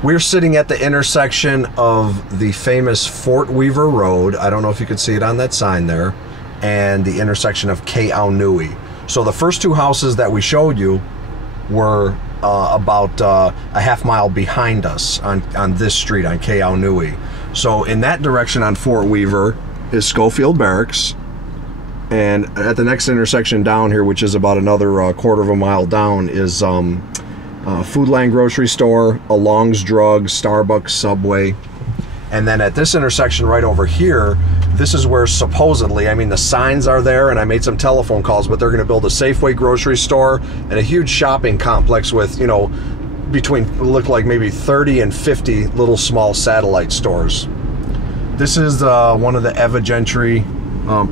We're sitting at the intersection of the famous Fort Weaver Road. I don't know if you can see it on that sign there, and the intersection of Keaunui. So the first two houses that we showed you were about a half mile behind us on this street on Keaunui. So in that direction on Fort Weaver is Schofield Barracks, and at the next intersection down here, which is about another quarter of a mile down, is Foodland Grocery Store, a Long's Drugs, Starbucks, Subway. And then at this intersection right over here, this is where supposedly, I mean, the signs are there, and I made some telephone calls, but they're going to build a Safeway grocery store and a huge shopping complex with, you know, between, look like maybe 30 and 50 little small satellite stores. This is one of the Ewa Gentry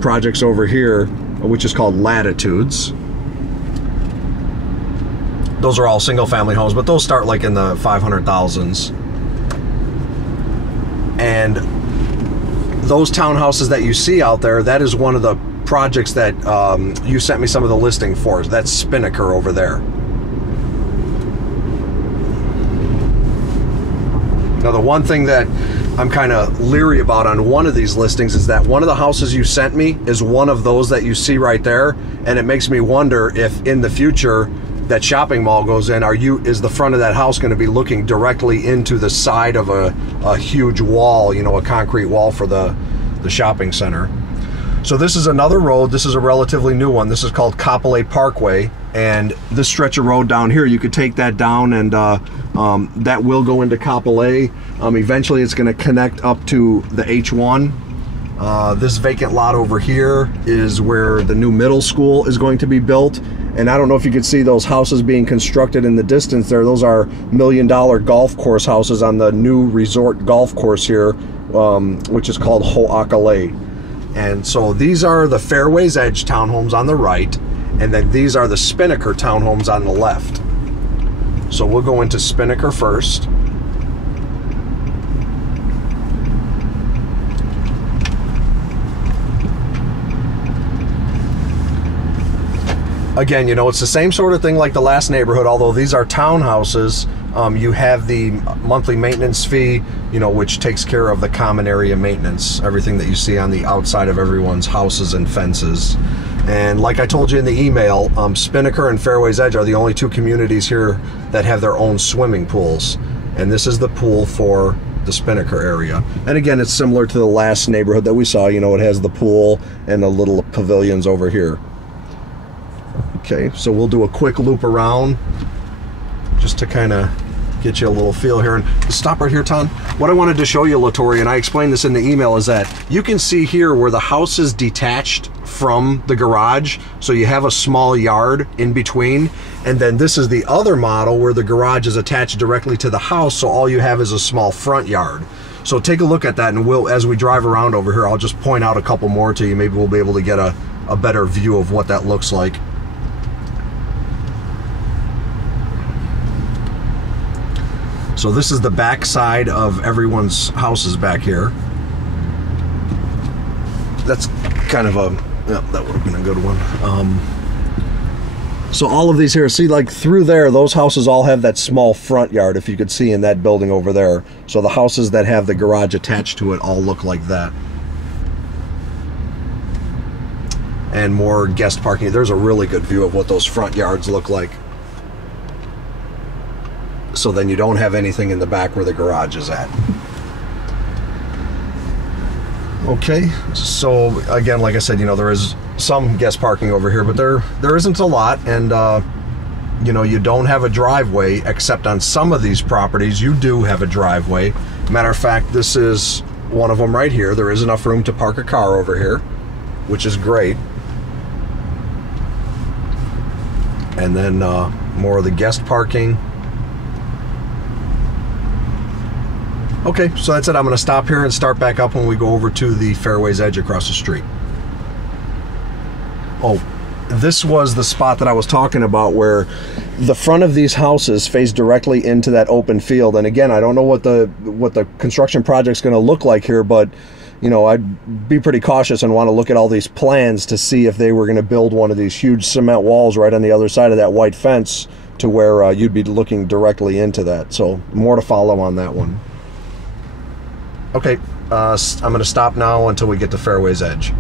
projects over here, which is called Latitudes. Those are all single family homes, but those start like in the 500,000s. And those townhouses that you see out there, that is one of the projects that you sent me some of the listing for. That's Spinnaker over there. Now, the one thing that I'm kind of leery about on one of these listings is that one of the houses you sent me is one of those that you see right there, and it makes me wonder if in the future that shopping mall goes in, is the front of that house going to be looking directly into the side of a huge wall, you know, a concrete wall for the shopping center. So this is another road. This is a relatively new one. This is called Kapolei Parkway, and this stretch of road down here, you could take that down, and that will go into Kapolei. Eventually it's going to connect up to the H1. This vacant lot over here is where the new middle school is going to be built. And I don't know if you could see those houses being constructed in the distance there. Those are $1 million golf course houses on the new resort golf course here, which is called Ho'akalei. And so these are the Fairways Edge townhomes on the right, and then these are the Spinnaker townhomes on the left. So we'll go into Spinnaker first. Again, you know, it's the same sort of thing like the last neighborhood, although these are townhouses. You have the monthly maintenance fee, you know, which takes care of the common area maintenance, everything that you see on the outside of everyone's houses and fences. And like I told you in the email, Spinnaker and Fairways Edge are the only two communities here that have their own swimming pools. And this is the pool for the Spinnaker area. And again, it's similar to the last neighborhood that we saw. You know, it has the pool and the little pavilions over here. Okay, so we'll do a quick loop around just to kind of get you a little feel here. And stop right here, Ton. What I wanted to show you, Latori, and I explained this in the email, is that you can see here where the house is detached from the garage. So you have a small yard in between. And then this is the other model where the garage is attached directly to the house. So all you have is a small front yard. So take a look at that, and we'll, as we drive around over here, I'll just point out a couple more to you. Maybe we'll be able to get a better view of what that looks like. So this is the back side of everyone's houses back here. That's kind of a, yeah, that would have been a good one. So all of these here, see, like through there, those houses all have that small front yard, if you could see in that building over there. So the houses that have the garage attached to it all look like that. And more guest parking. There's a really good view of what those front yards look like. So then you don't have anything in the back where the garage is at. Okay, so again, like I said, you know, there is some guest parking over here, but there isn't a lot. And you know, you don't have a driveway, except on some of these properties you do have a driveway. Matter of fact, this is one of them right here. There is enough room to park a car over here, which is great. And then more of the guest parking. Okay, so that's it. I'm going to stop here and start back up when we go over to the Fairways Edge across the street. Oh, this was the spot that I was talking about where the front of these houses face directly into that open field. And again, I don't know what the construction project's going to look like here, but you know, I'd be pretty cautious and want to look at all these plans to see if they were going to build one of these huge cement walls right on the other side of that white fence to where you'd be looking directly into that. So more to follow on that one. Okay, I'm going to stop now until we get to Fairway's Edge.